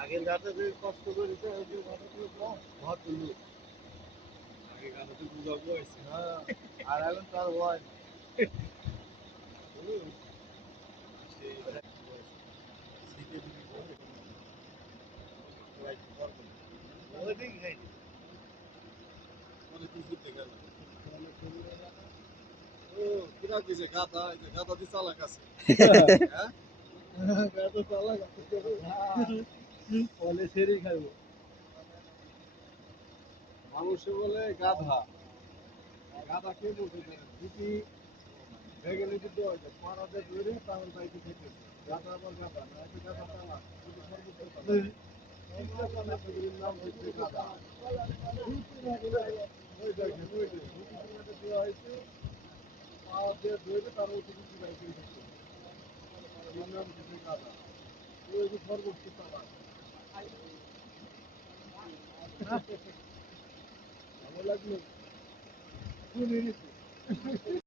আগের গাছে যে কষ্ট করেছে ওই যে গাছগুলো কম ভাত তুলু আগে গাছে তো দুর্গা হয়েছে হ্যাঁ আর এখন তার হয় না শীতে দিবি পরে তুই ঘুরতে গেল ও কিরা কইছে গাধা এই যে গাধা দিয়ে চালাক আছে হ্যাঁ গাধা চালাক আছে বলে সেরি খাইবো মানুষে বলে গাধা গাধা কে বলতে দুটি ভেগে নিতে দেওয়া হয়েছে পাড়াতে ধরে তাহলে বাইকে খেতে গাধা আবার গাধা না একটা গাধা চালাক কিন্তু সর্বোচ্চ নাম হচ্ছে গাধা ওই দেখেন ওই যে দেওয়া হয়েছে পাড়াতে ধরে তার ওই কিছু বাইকে খেতে নাম হচ্ছে গাধা ওই যে সর্বোচ্চ চালাক ভালো লাগলো শুনে নিচ্ছি